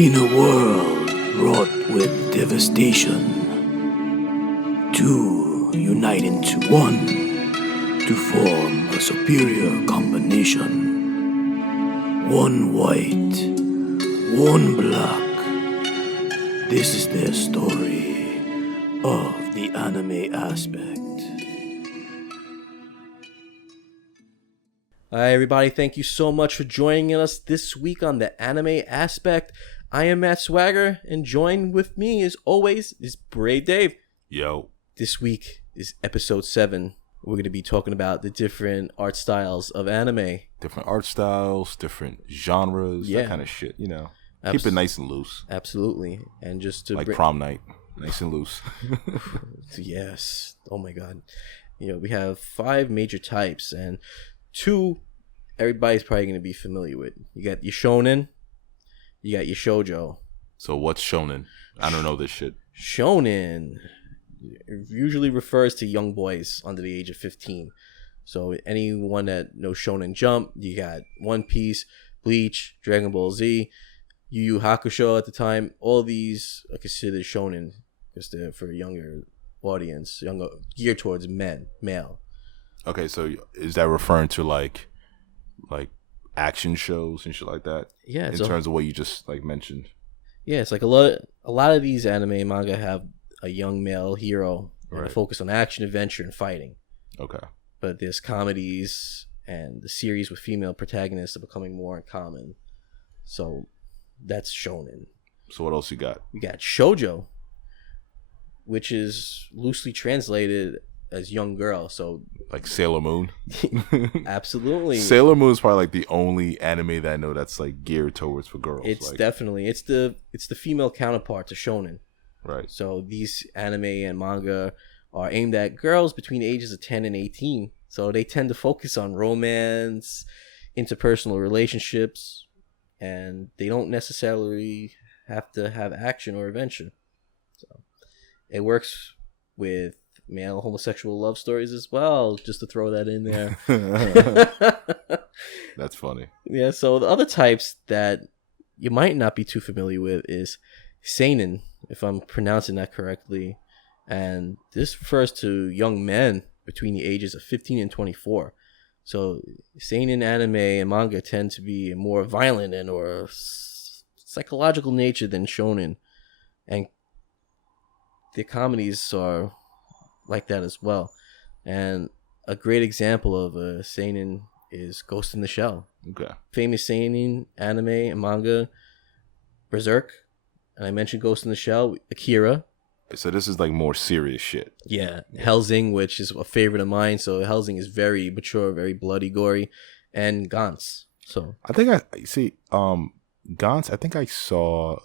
In a world wrought with devastation, two unite into one to form a superior combination. One white, one black. This is their story of the anime aspect. Hi everybody, thank you so much for joining us this week on the anime aspect. I am Matt Swagger, and joined with me as always is Bray Dave. Yo. This week is episode 7. We're going to be talking about the different art styles of anime. Different art styles, different genres, that kind of shit, you know. Keep it nice and loose. Absolutely. And just to like prom night, nice and loose. Yes. Oh my god. You know, we have 5 major types, and 2 everybody's probably going to be familiar with. You got your shonen, you got your shoujo. So what's shonen? I don't know this shit. Shonen usually refers to young boys under the age of 15. So anyone that knows Shonen Jump, you got One Piece, Bleach, Dragon Ball Z, Yu Yu Hakusho at the time. All these are considered shonen because they're for a younger audience, geared towards male. Okay, so is that referring to like action shows and shit like that? Yeah, in terms of what you just like mentioned. Yeah, it's like a lot of these anime and manga have a young male hero and a focus on action, adventure, and fighting. Okay. But there's comedies and the series with female protagonists are becoming more common. So that's shonen. So what else you got? We got shoujo, which is loosely translated as young girl. So like Sailor Moon. Absolutely. Sailor Moon is probably like the only anime that I know that's like geared towards for girls. It's like, definitely it's the female counterpart to shonen. Right. So these anime and manga are aimed at girls between the ages of 10 and 18. So they tend to focus on romance, interpersonal relationships, and they don't necessarily have to have action or adventure. So it works with male homosexual love stories as well, just to throw that in there. That's funny. Yeah, so the other types that you might not be too familiar with is seinen, if I'm pronouncing that correctly. And this refers to young men between the ages of 15 and 24. So seinen anime and manga tend to be more violent and or psychological nature than shonen. And the comedies are like that as well. And a great example of a seinen is Ghost in the Shell. Okay. Famous seinen anime and manga, Berserk, and I mentioned Ghost in the Shell, Akira. So this is like more serious shit. Yeah. Hellsing, which is a favorite of mine. So Hellsing is very mature, very bloody, gory, and Gantz. So I think I see Gantz. I think I saw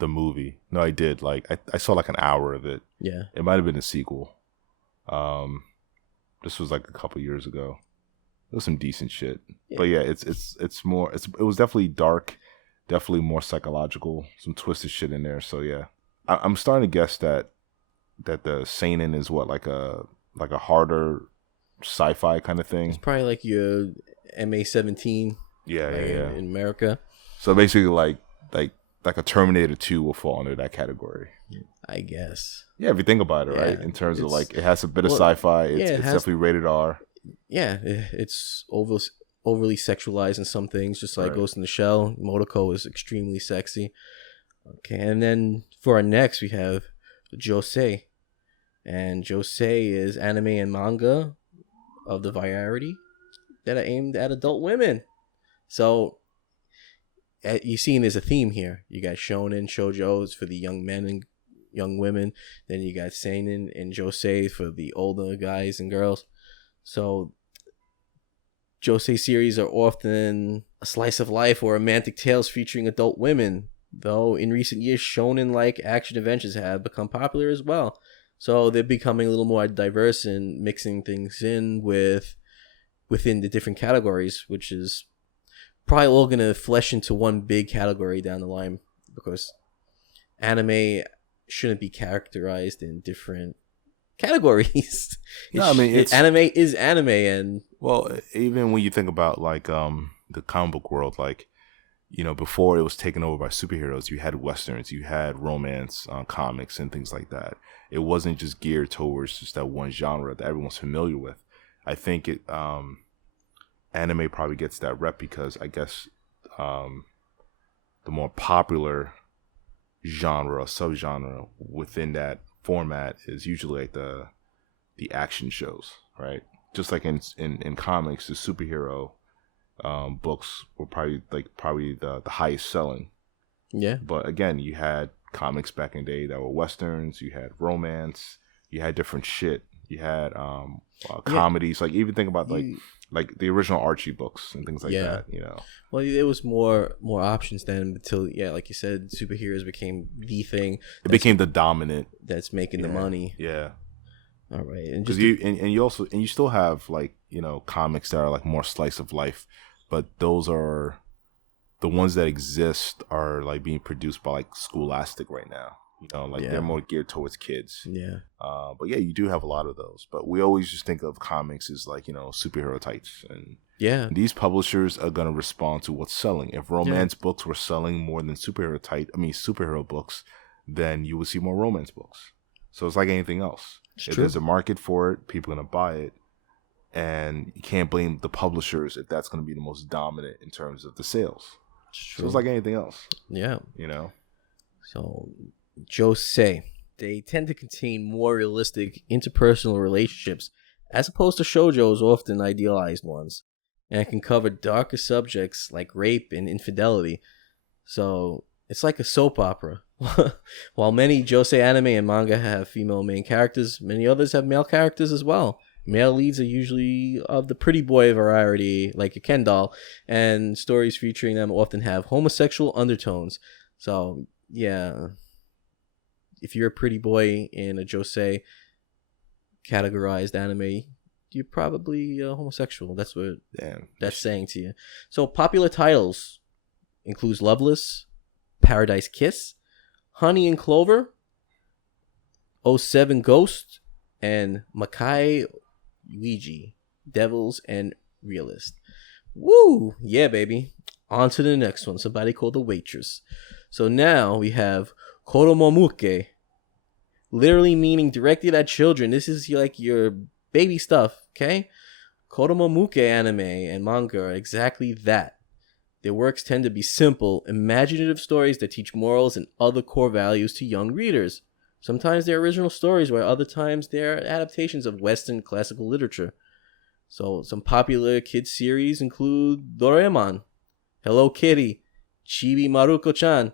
the movie. No, I did. Like I saw like an hour of it. Yeah. It might have been a sequel. This was like a couple years ago. It was some decent shit. Yeah. But yeah, it's more. It was definitely dark, definitely more psychological. Some twisted shit in there. So yeah, I'm starting to guess that the seinen is what like a harder sci-fi kind of thing. It's probably like your MA-17. Yeah. In America. So basically, like a Terminator 2 will fall under that category. I guess. Yeah, if you think about it, right? In terms of like, it has a bit of sci-fi. It's definitely rated R. Yeah, it's overly sexualized in some things, just like Ghost in the Shell. Motoko is extremely sexy. Okay, and then for our next, we have Josei. And Josei is anime and manga of the variety that are aimed at adult women. So you're seeing there's a theme here. You got shonen, shoujos for the young men and young women. Then you got seinen and josei for the older guys and girls. So josei series are often a slice of life or romantic tales featuring adult women. Though in recent years, shonen-like action adventures have become popular as well. So they're becoming a little more diverse and mixing things in within the different categories, which is probably all going to flesh into one big category down the line, because anime shouldn't be characterized in different categories. No, I mean, anime is anime. And well, even when you think about like the comic book world, like before it was taken over by superheroes, you had westerns, you had romance comics and things like that. It wasn't just geared towards just that one genre that everyone's familiar with. I think anime probably gets that rep because I guess the more popular genre or subgenre within that format is usually like the action shows, right? Just like in comics, the superhero books were probably the highest selling. Yeah. But again, you had comics back in the day that were westerns, you had romance, you had different shit. You had comedies, like even think about like the original Archie books and things like that, Well, there was more options then until like you said, superheroes became the thing. It became the dominant that's making the money. Yeah. All right, and because you still have like comics that are like more slice of life, but those are the ones that exist are like being produced by like Scholastic right now. They're more geared towards kids. Yeah. But yeah, you do have a lot of those. But we always just think of comics as like superhero types, and these publishers are gonna respond to what's selling. If romance books were selling more than superhero books, then you would see more romance books. So it's like anything else. If there's a market for it, people are going to buy it. And you can't blame the publishers if that's going to be the most dominant in terms of the sales. So it's like anything else. Yeah. So, josei, they tend to contain more realistic interpersonal relationships as opposed to shoujo's often idealized ones. And it can cover darker subjects like rape and infidelity. So it's like a soap opera. While many josei anime and manga have female main characters, many others have male characters as well. Male leads are usually of the pretty boy variety, like a Ken doll, and stories featuring them often have homosexual undertones. So, yeah, if you're a pretty boy in a josei categorized anime, you're probably homosexual. That's what that's saying to you. So, popular titles includes Loveless, Paradise Kiss, Honey and Clover, 07 Ghost, and Makai Yuiji, Devils and Realist. Woo! Yeah, baby. On to the next one. Somebody called The Waitress. So now we have Koromomuke, literally meaning directed at children. This is like your baby stuff, okay? Koromomuke anime and manga are exactly that. Their works tend to be simple, imaginative stories that teach morals and other core values to young readers. Sometimes they're original stories, while other times they're adaptations of Western classical literature. So some popular kids series include Doraemon, Hello Kitty, Chibi Maruko-chan,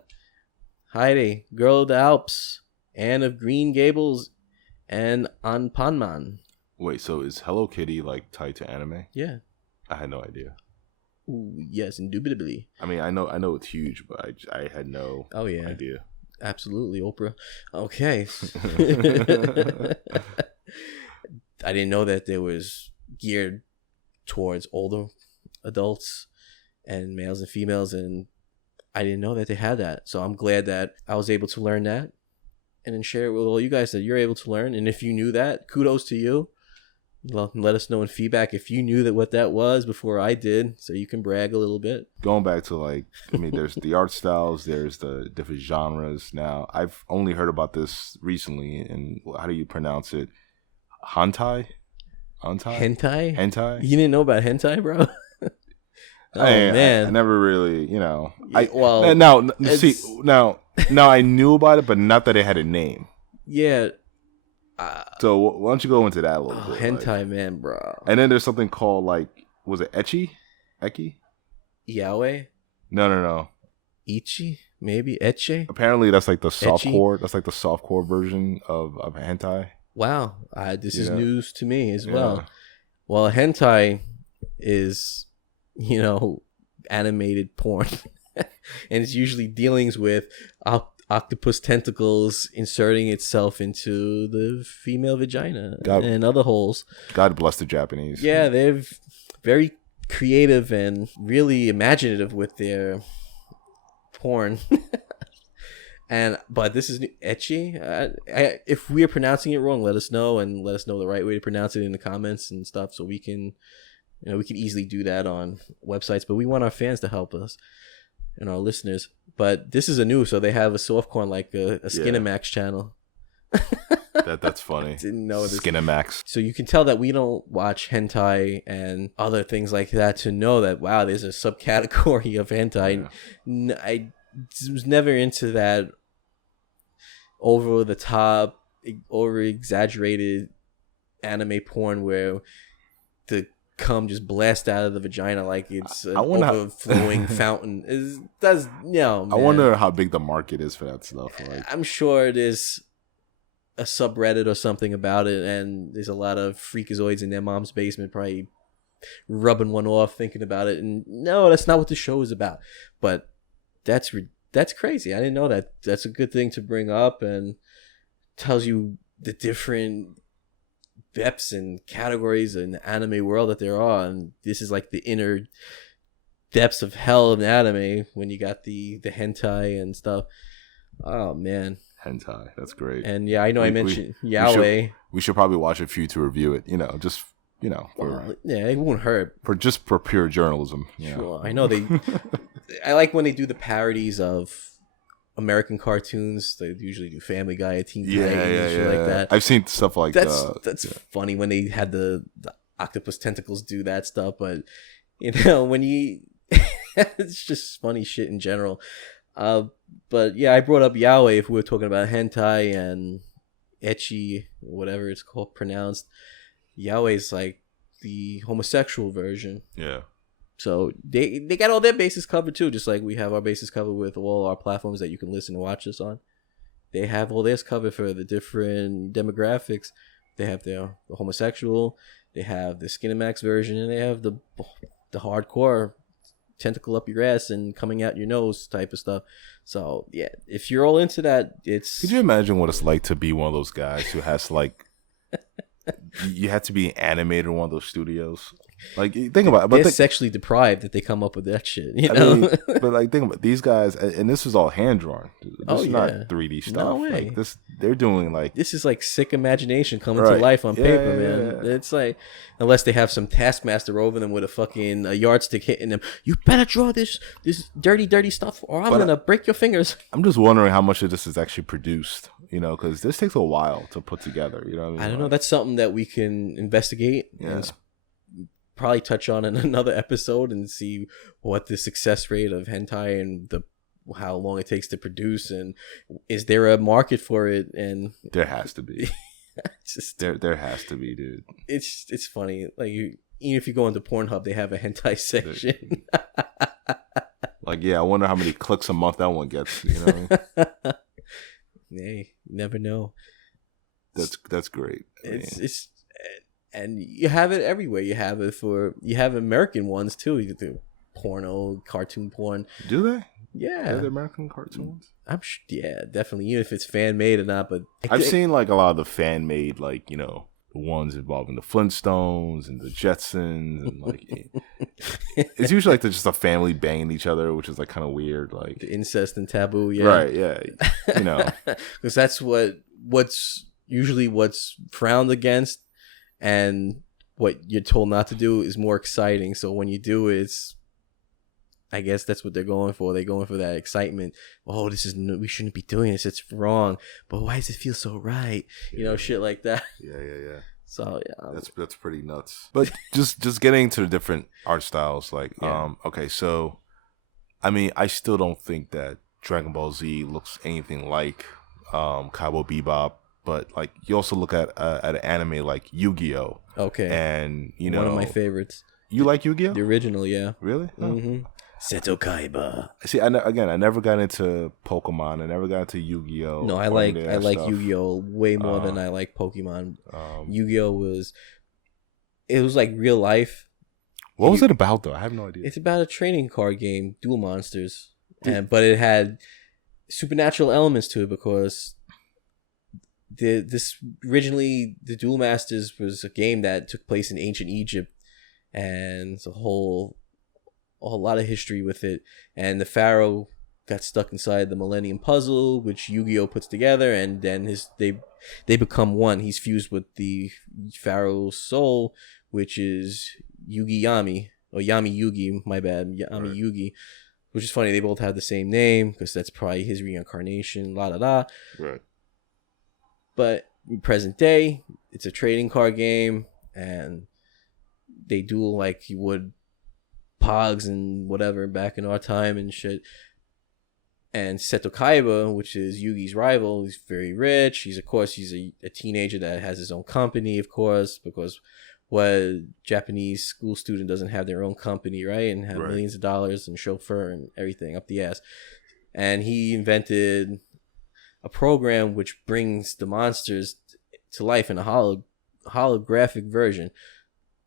Heidi, Girl of the Alps, Anne of Green Gables, and Anpanman. Wait, so is Hello Kitty like tied to anime? Yeah. I had no idea. Ooh, yes, indubitably. I mean, I know it's huge, but I had no idea. Absolutely, Oprah. Okay. I didn't know that there was geared towards older adults and males and females, and I didn't know that they had that. So I'm glad that I was able to learn that and then share it with all you guys that you're able to learn. And if you knew that, kudos to you. Well, let us know in feedback if you knew what that was before I did, so you can brag a little bit. Going back to there's the art styles, there's the different genres. Now, I've only heard about this recently, and how do you pronounce it? Hentai? Hentai? You didn't know about hentai, bro? Man. I never really, now I knew about it, but not that it had a name. Yeah. So why don't you go into that a little bit? Hentai, man, bro. And then there's something called was it Ecchi? Yaoi? No. Ichi? Maybe Ecce? Apparently that's like the softcore. That's like the softcore version of hentai. Wow, this is news to me as well. Well, hentai is, animated porn, and it's usually dealings with octopus tentacles inserting itself into the female vagina and other holes. God bless the Japanese. Yeah, they're very creative and really imaginative with their porn. But this is Ecchi. If we're pronouncing it wrong, let us know, and let us know the right way to pronounce it in the comments and stuff, so we can, we can easily do that on websites. But we want our fans to help us. and our listeners. But this is a new, so they have a softcore like a Skinamax channel. That's funny. Didn't know this. Skinamax. So you can tell that we don't watch hentai and other things like that to know that, wow, there's a subcategory of hentai. Yeah. I was never into that over the top, over exaggerated anime porn where the cum just blast out of the vagina like it's an overflowing fountain. I wonder how big the market is for that stuff. Like, I'm sure there's a subreddit or something about it, and there's a lot of freakazoids in their mom's basement probably rubbing one off thinking about it. And no, that's not what the show is about. But that's crazy. I didn't know that. That's a good thing to bring up, and tells you the different depths and categories in the anime world that there are. And this is like the inner depths of hell in anime when you got the hentai and stuff. Oh man. Hentai, that's great. And yeah, I know I mentioned yaoi. We should probably watch a few to review it. Yeah, it won't hurt. For pure journalism. Sure, I know they. I like when they do the parodies of American cartoons. They usually do Family Guy, Teen Titans, and shit like that. I've seen stuff like that. That's funny when they had the octopus tentacles do that stuff, but when you, it's just funny shit in general. But yeah, I brought up yaoi if we were talking about hentai and ecchi, whatever it's called, pronounced. Yaoi is like the homosexual version. Yeah. So they got all their bases covered too, just like we have our bases covered with all our platforms that you can listen and watch us on. They have all theirs covered for the different demographics. They have the homosexual, they have the Skinamax version, and they have the hardcore tentacle up your ass and coming out your nose type of stuff. So yeah, if you're all into that, it's. Could you imagine what it's like to be one of those guys who has like, you have to be animated in one of those studios? Like, think about it. They're sexually deprived that they come up with that shit. I mean, but like, think about it. These guys, and this is all hand drawn. This is not 3D stuff. No way. Like, they're doing like, this is like sick imagination coming to life on paper, man. Yeah. It's like, unless they have some taskmaster over them with a fucking yardstick hitting them. You better draw this dirty stuff, or I'm gonna break your fingers. I'm just wondering how much of this is actually produced. Because this takes a while to put together. You know what I mean? I don't know. That's something that we can investigate and probably touch on in another episode and see what the success rate of hentai and how long it takes to produce, and is there a market for it? And there has to be. There has to be, dude. It's funny. Like even if you go into Pornhub, they have a hentai section. Like, yeah, I wonder how many clicks a month that one gets. You know what I mean? Hey, you never know. That's great. It's and you have it everywhere. You have American ones too. You do porno, cartoon porn. Do they? Yeah, are the American cartoons? I'm sure. Yeah, definitely. Even if it's fan made or not, but I've seen like a lot of the fan made, like the ones involving the Flintstones and the Jetsons, and like it's usually like they're just a family banging each other, which is like kind of weird, like the incest and taboo. Yeah, right. Yeah, because that's what's usually what's frowned against, and what you're told not to do is more exciting. So when you do it, I guess that's what they're going for. They're going for that excitement. Oh, we shouldn't be doing this. It's wrong. But why does it feel so right? Shit like that. Yeah. So yeah, that's pretty nuts. But just getting to the different art styles, like okay, so I mean, I still don't think that Dragon Ball Z looks anything like Cowboy Bebop. But like, you also look at an anime like Yu-Gi-Oh. Okay. And one of my favorites. You like Yu-Gi-Oh? The original, yeah. Really? Mm-hmm. Seto Kaiba. See, I never got into Pokemon. I never got into Yu-Gi-Oh. No, I like Yu-Gi-Oh way more than I like Pokemon. Yu-Gi-Oh was like real life. What was it about though? I have no idea. It's about a trading card game, Duel Monsters, but it had supernatural elements to it because originally the Duel Masters was a game that took place in ancient Egypt, and it's a lot of history with it. And the pharaoh got stuck inside the Millennium Puzzle, which Yu-Gi-Oh puts together, and then they become one. He's fused with the pharaoh's soul, which is Yugi Yami, or Yami Yugi. My bad, Yami Yugi, which is funny. They both have the same name because that's probably his reincarnation. La da da. Right. But in present day, it's a trading card game, and they duel like you would Pogs and whatever back in our time and shit. And Seto Kaiba, which is Yugi's rival, he's very rich. He's a teenager that has his own company, of course, because what Japanese school student doesn't have their own company, right? And have millions of dollars and chauffeur and everything up the ass. And he invented a program which brings the monsters to life in a holographic version.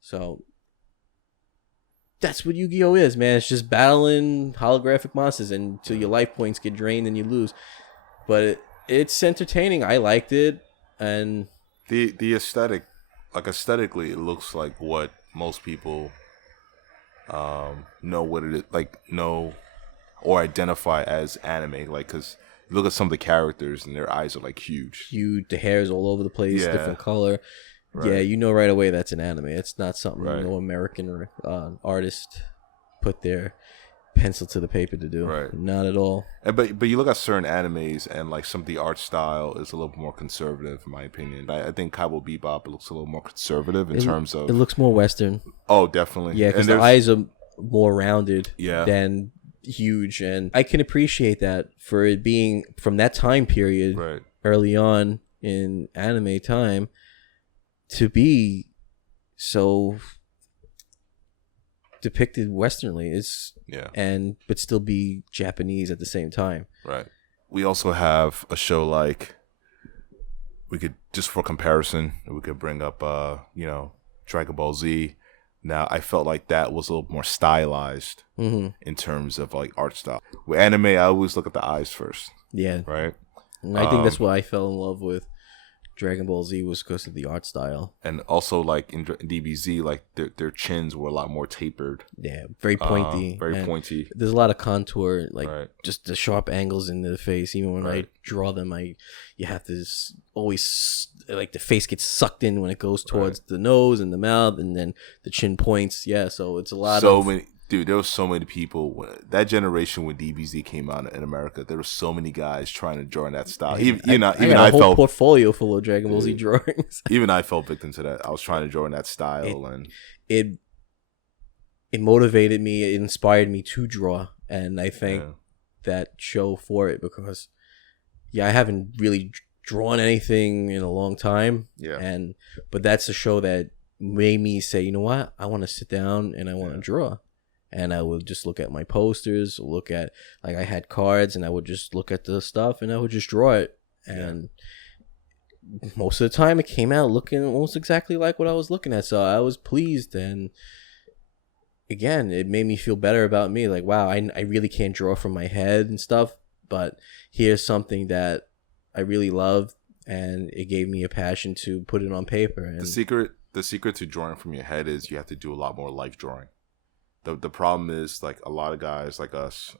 So that's what Yu-Gi-Oh is, man. It's just battling holographic monsters until your life points get drained and you lose. But it's entertaining. I liked it, and the aesthetic, like aesthetically, it looks like what most people know what it is, like know or identify as anime. Like, cause you look at some of the characters and their eyes are like huge. The hair is all over the place, different color. Right. Yeah, you know right away that's an anime. It's not something no American artist put their pencil to the paper to do. Right. Not at all. But you look at certain animes and like some of the art style is a little more conservative, in my opinion. I think Cowboy Bebop looks a little more conservative in terms of... It looks more Western. Oh, definitely. Yeah, because the eyes are more rounded than huge. And I can appreciate that for it being from that time period early on in anime time. To be so depicted westernly but still be Japanese at the same time. Right. We also have a show like, we could, just for comparison, we could bring up Dragon Ball Z. Now I felt like that was a little more stylized in terms of like art style. With anime, I always look at the eyes first. Yeah. Right. And I think that's why I fell in love with Dragon Ball Z, was because of the art style. And also, like in DBZ, like their chins were a lot more tapered. Yeah, very pointy. Very pointy. There's a lot of contour, like just the sharp angles in the face. Even when I draw them, you have to always, like, the face gets sucked in when it goes towards the nose and the mouth, and then the chin points. Yeah, so it's a lot of... Dude, there were so many people. That generation when DBZ came out in America, there were so many guys trying to draw in that style. I felt portfolio full of Dragon Ball Z drawings. Even I fell victim to that. I was trying to draw in that style, it motivated me. It inspired me to draw, and I thank that show for it, because I haven't really drawn anything in a long time. Yeah, but that's a show that made me say, you know what, I want to sit down and I want to draw. And I would just look at my posters, look at, like, I had cards, and I would just look at the stuff and I would just draw it. And most of the time it came out looking almost exactly like what I was looking at. So I was pleased. And again, it made me feel better about me. Like, wow, I really can't draw from my head and stuff, but here's something that I really love, and it gave me a passion to put it on paper. And the secret to drawing from your head is you have to do a lot more life drawing. The problem is, like, a lot of guys like us,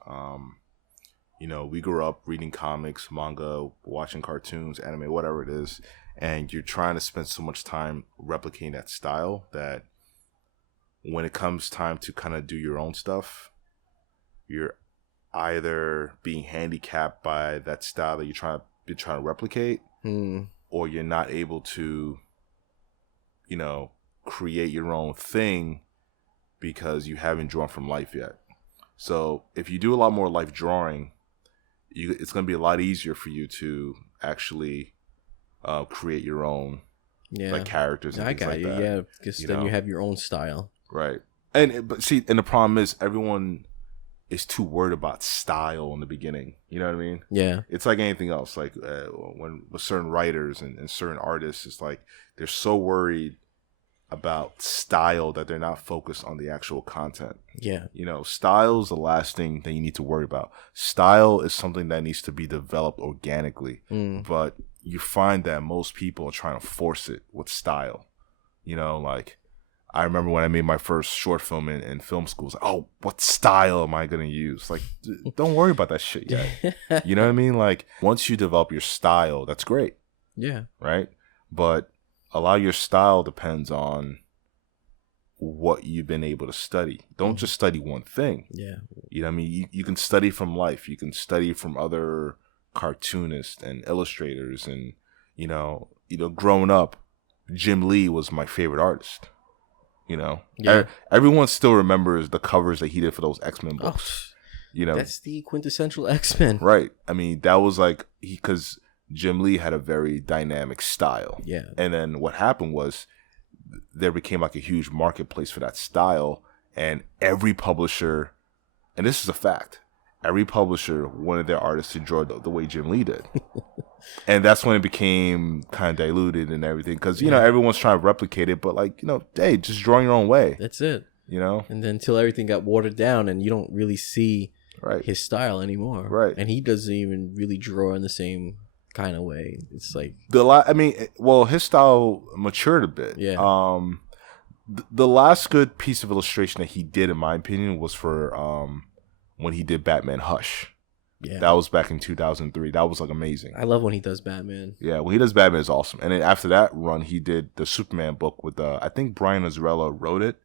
we grew up reading comics, manga, watching cartoons, anime, whatever it is, and you're trying to spend so much time replicating that style that when it comes time to kind of do your own stuff, you're either being handicapped by that style that you're trying to replicate, or you're not able to, create your own thing because you haven't drawn from life yet. So if you do a lot more life drawing, it's going to be a lot easier for you to actually create your own like characters and things like that. Yeah, because then you have your own style. Right. And the problem is everyone is too worried about style in the beginning. You know what I mean? Yeah. It's like anything else. Like with certain writers and certain artists, it's like they're so worried about style that they're not focused on the actual content. Yeah. Style is the last thing that you need to worry about. Style is something that needs to be developed organically. But you find that most people are trying to force it with style. Like, I remember when I made my first short film in film school, I was like, oh, what style am I going to use? Like, don't worry about that shit yet. You know what I mean? Like, once you develop your style, that's great. Yeah. Right? But a lot of your style depends on what you've been able to study. Don't just study one thing. Yeah. You know what I mean? You can study from life. You can study from other cartoonists and illustrators. And, growing up, Jim Lee was my favorite artist. Yeah. Everyone still remembers the covers that he did for those X-Men books. That's the quintessential X-Men. Right. I mean, that was like, because Jim Lee had a very dynamic style. Yeah. And then what happened was there became like a huge marketplace for that style, and every publisher, and this is a fact, every publisher wanted their artists to draw the way Jim Lee did. And that's when it became kind of diluted and everything, because everyone's trying to replicate it, but hey, just drawing your own way. That's it. And then until everything got watered down and you don't really see right. his style anymore. Right. And he doesn't even really draw in the same kind of way. It's like his style matured a bit. Yeah. The last good piece of illustration that he did, in my opinion, was for when he did Batman Hush. Yeah. That was back in 2003. That was amazing. I love when he does Batman. Yeah, when he does Batman is awesome. And then after that run, he did the Superman book with I think Brian Azzarello wrote it.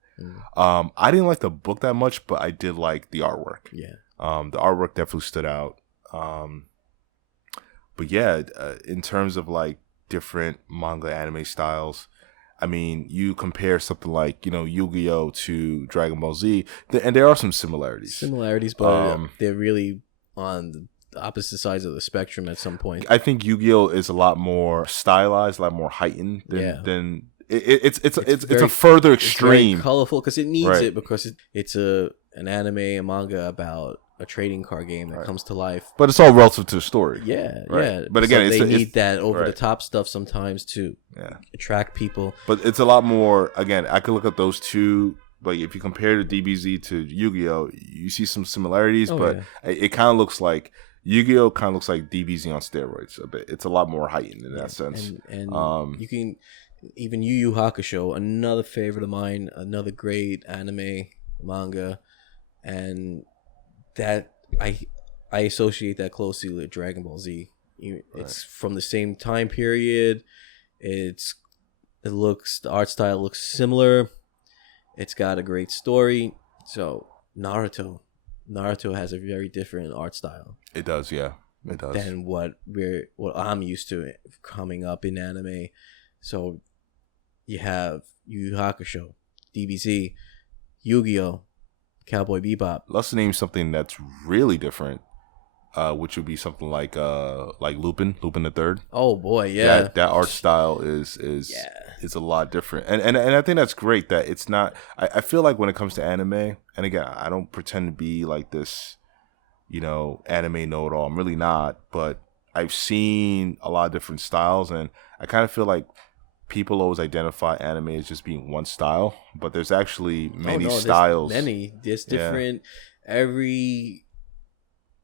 I didn't like the book that much, but I did like the artwork. Yeah. The artwork definitely stood out. But yeah, in terms of different manga anime styles, I mean, you compare something like, Yu-Gi-Oh to Dragon Ball Z, and there are some similarities. But they're really on the opposite sides of the spectrum at some point. I think Yu-Gi-Oh is a lot more stylized, a lot more heightened than it's a further extreme. It's very colorful because it needs Right. it, because it's an anime and manga about a trading card game that comes to life. But it's all relative to the story. Yeah, Right. yeah. But again, they it's need that over the right. top stuff sometimes to attract people. But it's a lot more. Again, I could look at those two. Like if you compare the DBZ to Yu-Gi-Oh, you see some similarities, but it kind of looks like Yu-Gi-Oh kind of looks like DBZ on steroids a bit. It's a lot more heightened in that sense. And you can even Yu Yu Hakusho, another favorite of mine, another great anime manga, and that I associate that closely with Dragon Ball Z. It's from the same time period. The art style looks similar. It's got a great story. So Naruto has a very different art style. It does, yeah. It does. Than what I'm used to coming up in anime. So you have Yu Yu Hakusho, DBZ, Yu-Gi-Oh, Cowboy Bebop. Let's name something that's really different, which would be something like Lupin the Third. Oh boy, yeah. That art style is a lot different, and I think that's great that it's not. I feel like when it comes to anime, and again, I don't pretend to be like this, anime know-it-all. I'm really not, but I've seen a lot of different styles, and I kind of feel like people always identify anime as just being one style, but there's actually many styles. There's different. Every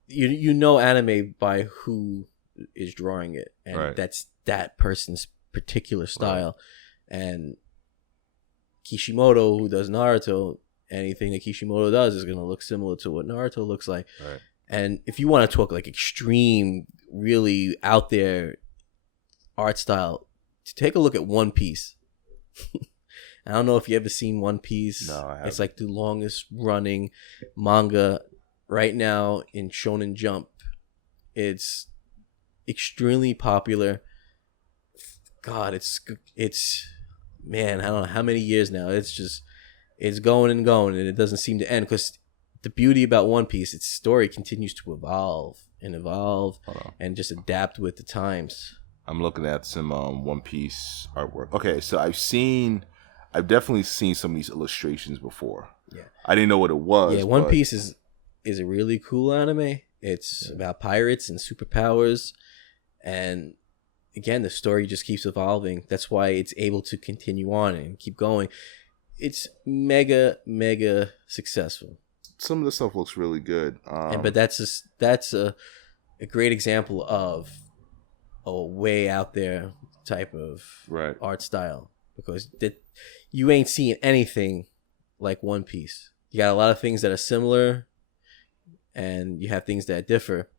you know anime by who is drawing it, and that's that person's particular style. And Kishimoto, who does Naruto, anything that Kishimoto does is going to look similar to what Naruto looks like. Right. And if you want to talk extreme, really out there art style, take a look at One Piece. I don't know if you ever seen One Piece. No, I haven't. It's the longest running manga right now in Shonen Jump. It's extremely popular. God, it's man, I don't know how many years now. It's going and going, and it doesn't seem to end, because the beauty about One Piece, its story continues to evolve and just adapt with the times. I'm looking at some One Piece artwork. Okay, so I've definitely seen some of these illustrations before. Yeah, I didn't know what it was. Yeah, One Piece is a really cool anime. It's about pirates and superpowers, and again, the story just keeps evolving. That's why it's able to continue on and keep going. It's mega successful. Some of the stuff looks really good. But that's a great example of a way out there type of art style, because you ain't seeing anything like One Piece. You got a lot of things that are similar, and you have things that differ.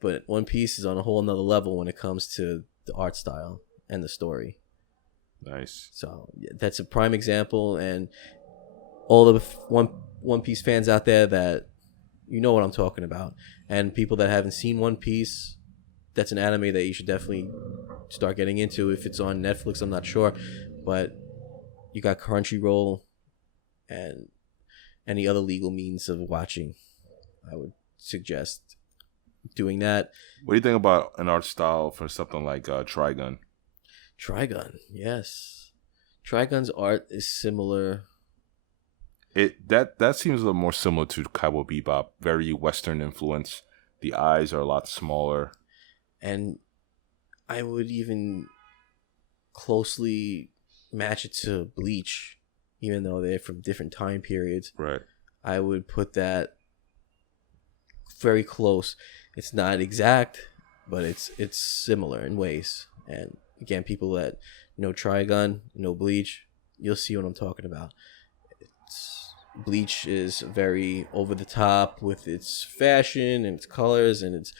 But One Piece is on a whole nother level when it comes to the art style and the story. Nice. So that's a prime example, and all the One Piece fans out there that you know what I'm talking about, and people that haven't seen One Piece, that's an anime that you should definitely start getting into. If it's on Netflix, I'm not sure, but you got Crunchyroll and any other legal means of watching. I would suggest doing that. What do you think about an art style for something like Trigun? Trigun, yes. Trigun's art is similar. That seems a little more similar to Cowboy Bebop. Very Western influence. The eyes are a lot smaller. And I would even closely match it to Bleach, even though they're from different time periods. Right. I would put that very close. It's not exact, but it's similar in ways. And again, people that know Trigun, know Bleach, you'll see what I'm talking about. Bleach is very over the top with its fashion and its colors and its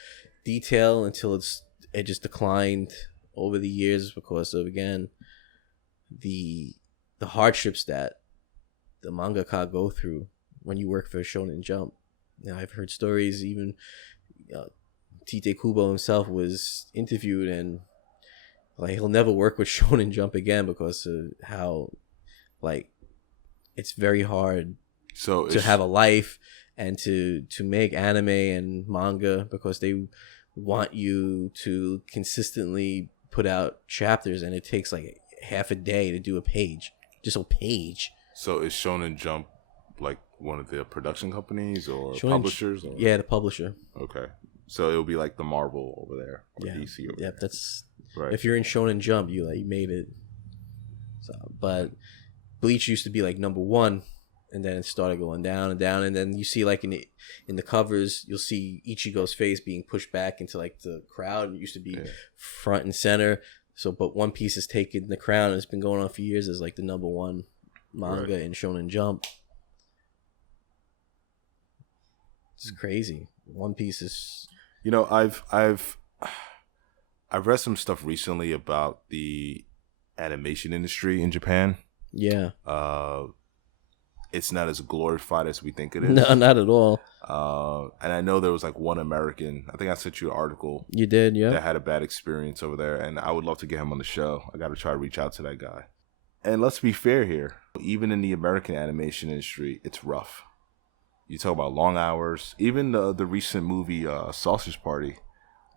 detail until it just declined over the years because of, again, the hardships that the mangaka go through when you work for Shonen Jump. Now, I've heard stories, even Tite Kubo himself was interviewed, and like he'll never work with Shonen Jump again because of how like it's very hard to have a life and to make anime and manga because they want you to consistently put out chapters, and it takes like half a day to do a page, just a page. So is Shonen Jump like one of the production companies or publishers? Or? Yeah, the publisher. Okay, so it'll be like the Marvel over there, or DC over there. That's right. If you're in Shonen Jump, you made it. So, but Bleach used to be like number one, and then it started going down and down, and then you see like in the covers, you'll see Ichigo's face being pushed back into like the crowd. It used to be front and center. So, but One Piece has taken the crown, and it's been going on for years as like the number one manga in Shonen Jump. It's crazy. One Piece is. You know, I've read some stuff recently about the animation industry in Japan. Yeah. It's not as glorified as we think it is. No, not at all. And I know there was like one American, I think I sent you an article. You did, yeah. That had a bad experience over there, and I would love to get him on the show. I got to try to reach out to that guy. And let's be fair here. Even in the American animation industry, it's rough. You talk about long hours. Even the recent movie Sausage Party,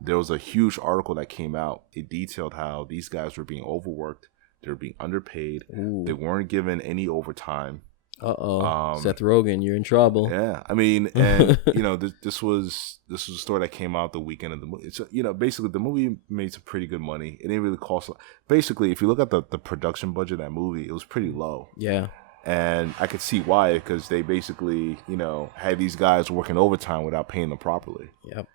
there was a huge article that came out. It detailed how these guys were being overworked. They were being underpaid. Ooh. They weren't given any overtime. Seth Rogen, you're in trouble. Yeah, I mean, and you know, this was a story that came out the weekend of the movie. It's basically the movie made some pretty good money. It didn't really cost. Basically, if you look at the production budget of that movie, it was pretty low. Yeah, and I could see why, because they basically had these guys working overtime without paying them properly. Yep.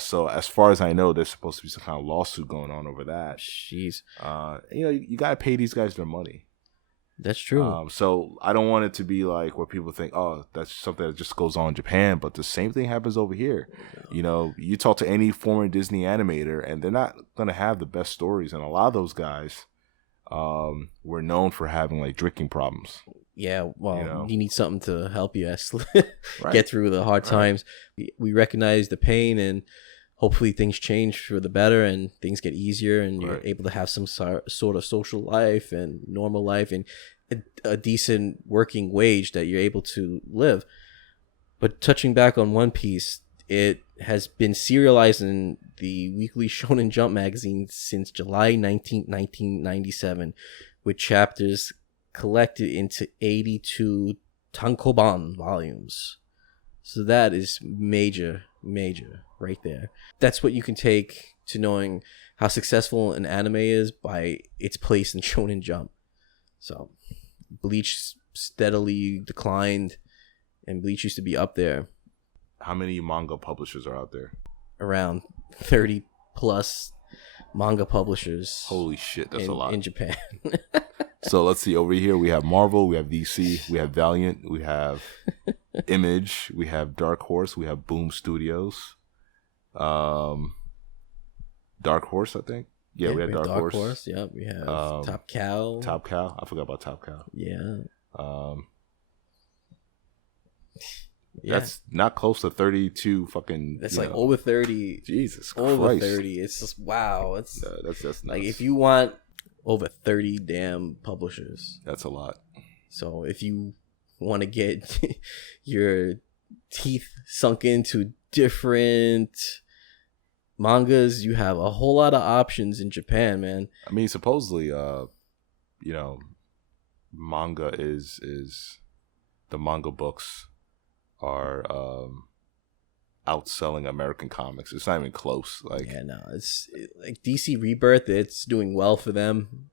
So as far as I know, there's supposed to be some kind of lawsuit going on over that. Jeez. You gotta pay these guys their money. That's true. So I don't want it to be like where people think, oh, that's something that just goes on in Japan, but the same thing happens over here. You talk to any former Disney animator, and they're not gonna have the best stories, and a lot of those guys were known for having like drinking problems. Yeah, well, you need something to help you right. get through the hard times. We recognize the pain, and hopefully things change for the better and things get easier, and you're able to have some sort of social life and normal life and a decent working wage that you're able to live. But touching back on One Piece, it has been serialized in the Weekly Shonen Jump magazine since July 19th, 1997, with chapters collected into 82 tankoban volumes. So that is major right there. That's what you can take to knowing how successful an anime is by its place in Shonen Jump. So Bleach steadily declined, and Bleach used to be up there. How many manga publishers are out there? Around 30 plus manga publishers. Holy shit, that's a lot. In Japan. So let's see, over here we have Marvel, we have DC, we have Valiant, we have Image, we have Dark Horse, we have Boom Studios. Dark Horse, I think. Yeah, we had we have Dark Horse. Yep, we have Top Cow. Top Cow. I forgot about Top Cow. Yeah. Yeah. That's not close to 32 fucking. That's like over 30. Jesus over Christ. 30. It's just wow. It's that's nuts. like if you want over 30 damn publishers. That's a lot. So if you want to get your teeth sunk into different mangas, you have a whole lot of options in Japan, man. I mean, supposedly, manga is the manga books are outselling American comics. It's not even close. Like, yeah, no, it's like DC Rebirth. It's doing well for them,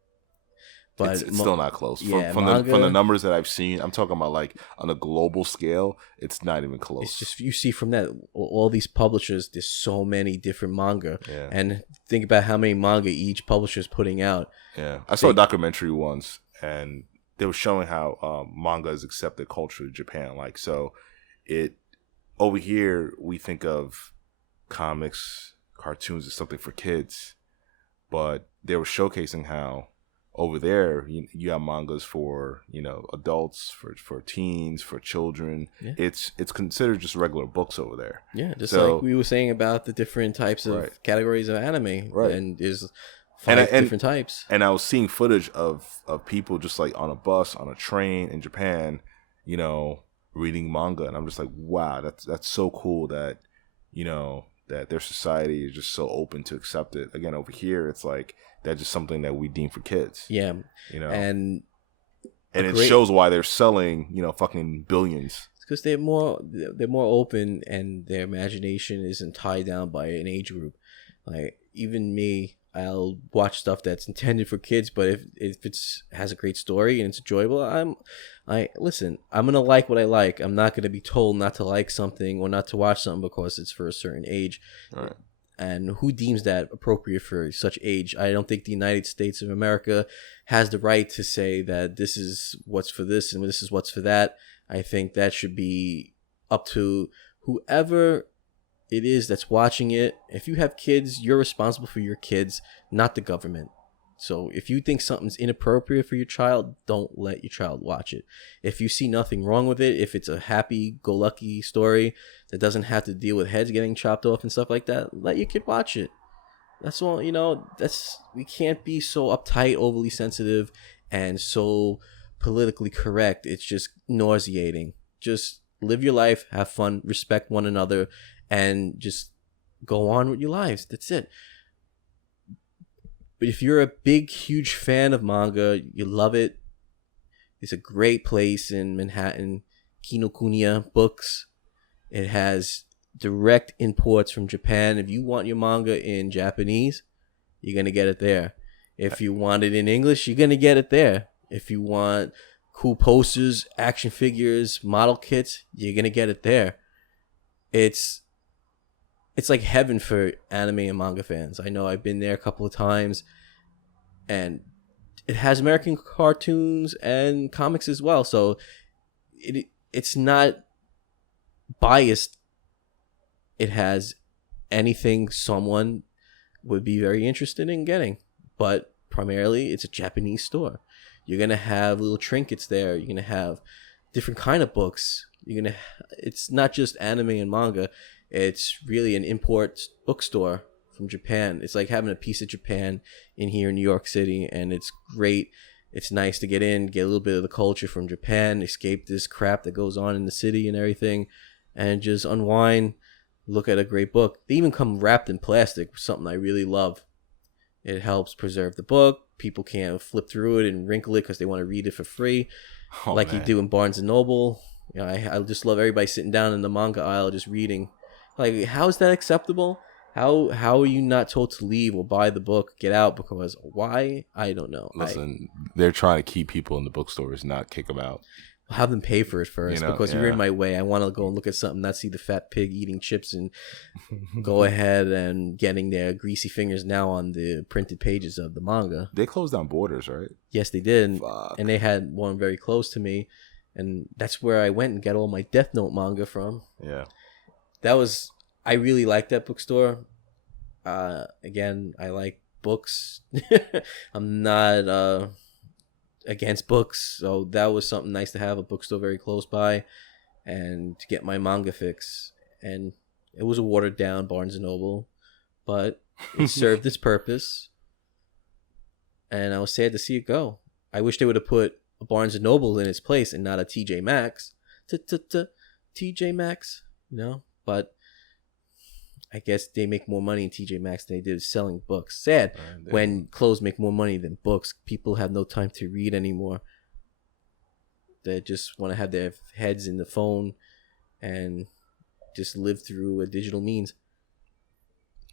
but it's still not close. Yeah, from the numbers that I've seen, I'm talking about like on a global scale. It's not even close. It's just you see from that all these publishers. There's so many different manga, and think about how many manga each publisher is putting out. Yeah, I saw a documentary once, and they were showing how manga is accepted culturally in Japan. Like, so it over here we think of comics, cartoons as something for kids, but they were showcasing how over there you have mangas for adults, for teens, for children. Yeah. It's considered just regular books over there. Yeah, just like we were saying about the different types of categories of anime, right? And there's five different types. And I was seeing footage of people just like on a bus, on a train in Japan, reading manga, and I'm just like, wow, that's so cool that that their society is just so open to accept it. Again, over here, it's like that's just something that we deem for kids. Yeah, and it shows why they're selling fucking billions. It's because they're more open, and their imagination isn't tied down by an age group. Like even me, I'll watch stuff that's intended for kids, but if it's has a great story and it's enjoyable, I'm gonna like what I like. I'm not gonna be told not to like something or not to watch something because it's for a certain age. Right. And who deems that appropriate for such age? I don't think the United States of America has the right to say that this is what's for this and this is what's for that. I think that should be up to whoever it is that's watching it. If you have kids, you're responsible for your kids, not the government. So if you think something's inappropriate for your child, don't let your child watch it. If you see nothing wrong with it, if it's a happy-go-lucky story that doesn't have to deal with heads getting chopped off and stuff like that, let your kid watch it. That's all, we can't be so uptight, overly sensitive, and so politically correct. It's just nauseating. Just live your life, have fun, respect one another, and just go on with your lives. That's it. But if you're a big, huge fan of manga, you love it. It's a great place in Manhattan, Kinokuniya Books. It has direct imports from Japan. If you want your manga in Japanese, you're going to get it there. If you want it in English, you're going to get it there. If you want cool posters, action figures, model kits, you're going to get it there. It's like heaven for anime and manga fans. I know I've been there a couple of times, and it has American cartoons and comics as well. So it's not biased. It has anything someone would be very interested in getting, but primarily it's a Japanese store. You're gonna have little trinkets there. You're gonna have different kind of books. It's not just anime and manga. It's really an import bookstore from Japan. It's like having a piece of Japan in here in New York City, and it's great. It's nice to get in, get a little bit of the culture from Japan, escape this crap that goes on in the city and everything, and just unwind, look at a great book. They even come wrapped in plastic, something I really love. It helps preserve the book. People can't flip through it and wrinkle it because they want to read it for free, like you do in Barnes & Noble. I just love everybody sitting down in the manga aisle just reading. Like, how is that acceptable? How are you not told to leave or buy the book, get out? Because why? I don't know. Listen, they're trying to keep people in the bookstores, not kick them out. I'll have them pay for it first because you're in my way. I want to go and look at something, not see the fat pig eating chips and go ahead and getting their greasy fingers now on the printed pages of the manga. They closed down Borders, right? Yes, they did. And they had one very close to me. And that's where I went and got all my Death Note manga from. Yeah. I really liked that bookstore. Again, I like books. I'm not against books, so that was something nice to have, a bookstore very close by, and to get my manga fix. And it was a watered down Barnes and Noble, but it served its purpose. And I was sad to see it go. I wish they would have put a Barnes and Noble in its place and not a TJ Maxx. TJ Maxx, But I guess they make more money in TJ Maxx than they did selling books. Sad when clothes make more money than books. People have no time to read anymore. They just want to have their heads in the phone and just live through a digital means.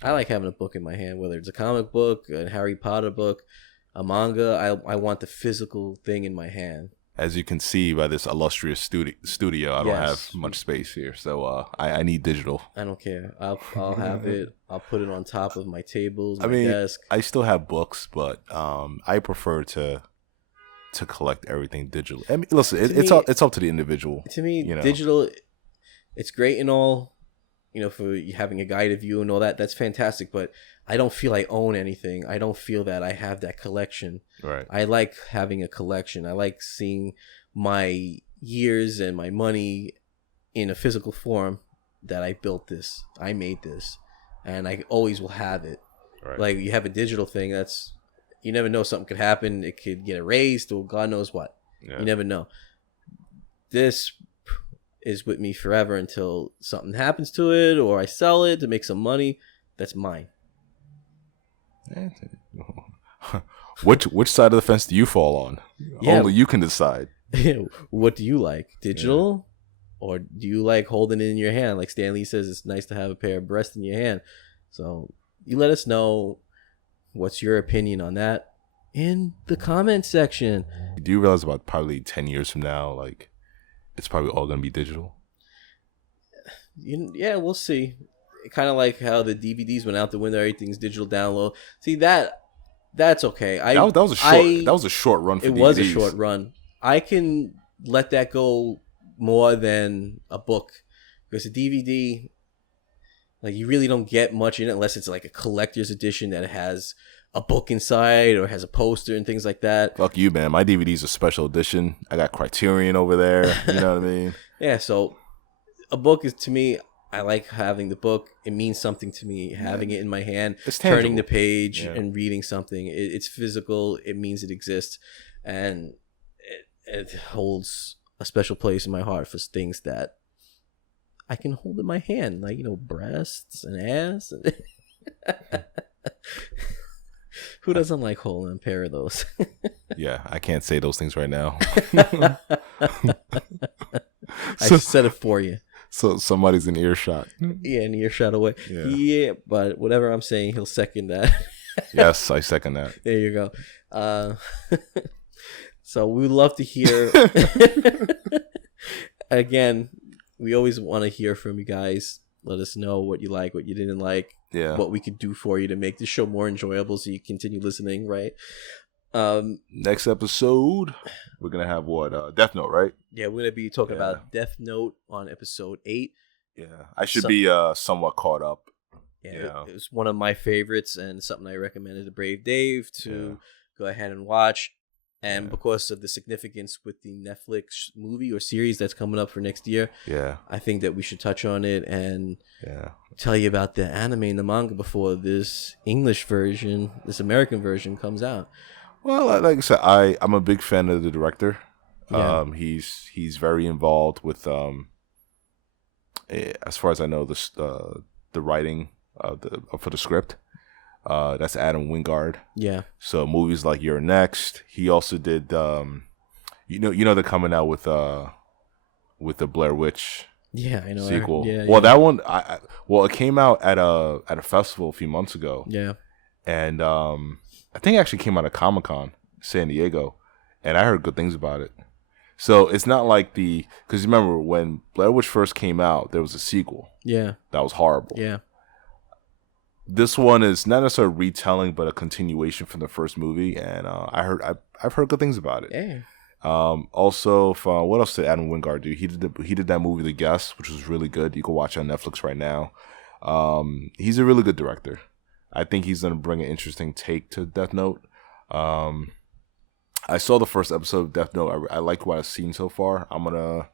I like having a book in my hand, whether it's a comic book, a Harry Potter book, a manga. I want the physical thing in my hand. As you can see by this illustrious studio, I don't have much space here, so I need digital. I don't care. I'll have it. I'll put it on top of my tables, my desk. I still have books, but I prefer to collect everything digital. I mean, listen, it's up to the individual. To me, digital, it's great and all, for having a guided view and all that. That's fantastic, but I don't feel I own anything. I don't feel that I have that collection. Right. I like having a collection. I like seeing my years and my money in a physical form, that I built this, I made this, and I always will have it. Right. Like, you have a digital thing, you never know, something could happen. It could get erased or God knows what. Yeah. You never know. This is with me forever until something happens to it or I sell it to make some money. That's mine. Which side of the fence do you fall on? Yeah. Only you can decide. What do you like? Digital? Yeah. Or do you like holding it in your hand? Like Stan Lee says, it's nice to have a pair of breasts in your hand. So you let us know what's your opinion on that in the comment section. Do you realize about probably 10 years from now, like, it's probably all going to be digital? Yeah, we'll see. Kind of like how the DVDs went out the window, everything's digital download. See, that's okay. That was a short run for DVDs. It was a short run. I can let that go more than a book, because a DVD, like, you really don't get much in it unless it's like a collector's edition that has a book inside or has a poster and things like that. Fuck you, man. My DVD's a special edition. I got Criterion over there. You know what I mean? Yeah, so a book is, to me, I like having the book. It means something to me, having it in my hand, turning the page and reading something. It's physical. It means it exists. And it holds a special place in my heart for things that I can hold in my hand, like, breasts and ass. Who doesn't like holding a pair of those? Yeah, I can't say those things right now. I said it for you. So somebody's in earshot. Yeah, an earshot away. Yeah, but whatever I'm saying, he'll second that. Yes, I second that. There you go. So we would love to hear. Again, we always want to hear from you guys. Let us know what you like, what you didn't like. Yeah. What we could do for you to make the show more enjoyable so you continue listening, right? Next episode, we're going to have what? Death Note, right? Yeah, we're going to be talking about Death Note on episode 8. Yeah, I should be somewhat caught up. Yeah, it was one of my favorites and something I recommended to Brave Dave to go ahead and watch. And because of the significance with the Netflix movie or series that's coming up for next year, I think that we should touch on it and tell you about the anime and the manga before this English version, this American version comes out. Well, like I said, I'm a big fan of the director. Yeah. He's very involved with as far as I know, the writing for the script. That's Adam Wingard. Yeah. So movies like You're Next. He also did they're coming out with the Blair Witch sequel. That one it came out at a festival a few months ago. Yeah. And I think it actually came out of Comic-Con, San Diego, and I heard good things about it. So it's not like because remember when Blair Witch first came out, there was a sequel. Yeah. That was horrible. Yeah. This one is not necessarily a retelling, but a continuation from the first movie, and I've heard good things about it. Yeah. Also, what else did Adam Wingard do? He did that movie The Guest, which was really good. You can watch it on Netflix right now. He's a really good director. I think he's gonna bring an interesting take to Death Note. I saw the first episode of Death Note. I like what I've seen so far. I'm gonna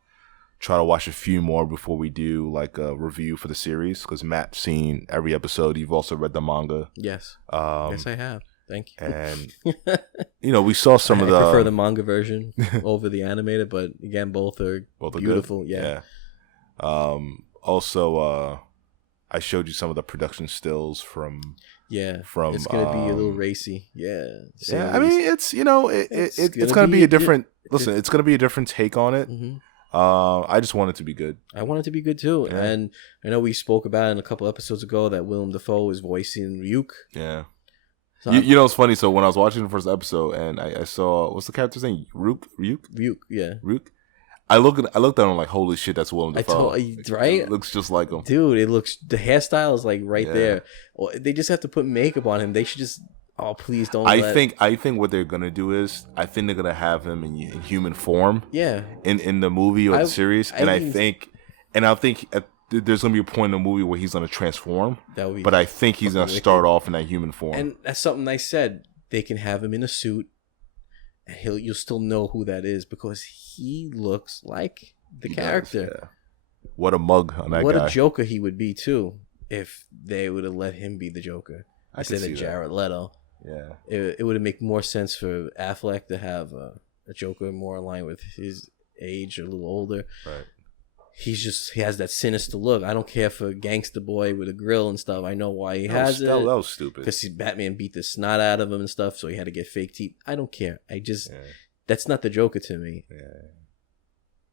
try to watch a few more before we do like a review for the series, because Matt's seen every episode. You've also read the manga. Yes. Yes, I have. Thank you. And we saw some of the. I prefer the manga version over the animated, but again, both are beautiful. Good? Yeah. Also, I showed you some of the production stills from. Yeah. From it's gonna be a little racy. Yeah. Yeah. I mean, it's it's gonna be a different. Listen, it's gonna be a different take on it. Mm-hmm. I just want it to be good. I want it to be good too. Yeah. And I know we spoke about it in a couple episodes ago that Willem Dafoe is voicing Ryuk. Yeah. So you know, it's funny. So when I was watching the first episode and I saw, what's the character's name? Ryuk, yeah. Ryuk. I looked at him like, holy shit, that's Willem Dafoe. Right? It looks just like him. Dude, the hairstyle is like right there. Well, they just have to put makeup on him. They should just, I think what they're gonna do is, I think they're gonna have him in human form. Yeah. In the movie or the series, I think there's gonna be a point in the movie where he's gonna transform. But I think he's gonna start off in that human form. And that's something I said. They can have him in a suit, and you'll still know who that is because he looks like the character. Does, yeah. What a mug on that guy. What a Joker he would be too if they would have let him be the Joker instead of Jared Leto. Yeah, it would have made more sense for Affleck to have a Joker more in line with his age, or a little older. Right. He has that sinister look. I don't care for a gangster boy with a grill and stuff. I know why he has it. That was stupid. Because Batman beat the snot out of him and stuff, so he had to get fake teeth. I don't care. That's not the Joker to me. Yeah.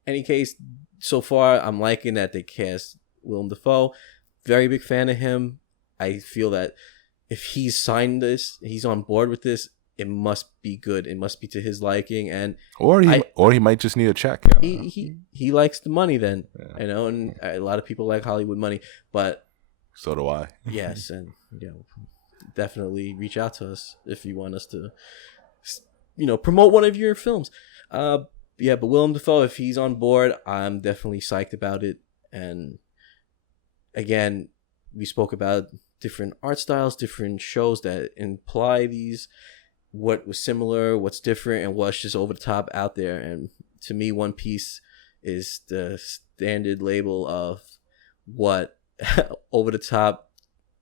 Any case, so far, I'm liking that they cast Willem Dafoe. Very big fan of him. I feel that if he's signed this, he's on board with this, it must be good. It must be to his liking, or he might just need a check. He likes the money then, and a lot of people like Hollywood money, but so do I. Yes, and definitely reach out to us if you want us to, promote one of your films. But Willem Dafoe, if he's on board, I'm definitely psyched about it. And again, we spoke about different art styles, different shows that imply what was similar, what's different, and what's just over the top out there. And to me, One Piece is the standard label of what over the top,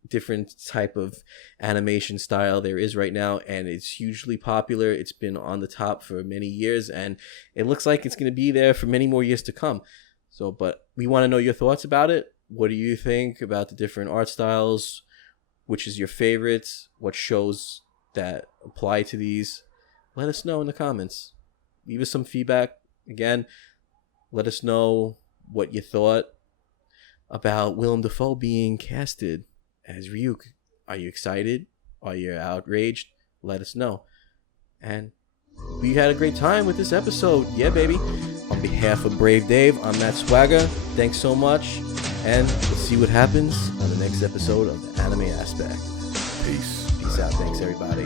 different type of animation style there is right now, and it's hugely popular. It's been on the top for many years, and it looks like it's going to be there for many more years to come. So, but we want to know your thoughts about it. What do you think about the different art styles? Which is your favorites? What shows that apply to these? Let us know in the comments. Leave us some feedback. Again, let us know what you thought about Willem Dafoe being casted as Ryuk. Are you excited? Are you outraged? Let us know. And we had a great time with this episode. Yeah, baby. On behalf of Brave Dave, I'm Matt Swagger. Thanks so much. And we'll see what happens on the next episode of the Anime Aspect. Peace. Peace out. Thanks, everybody.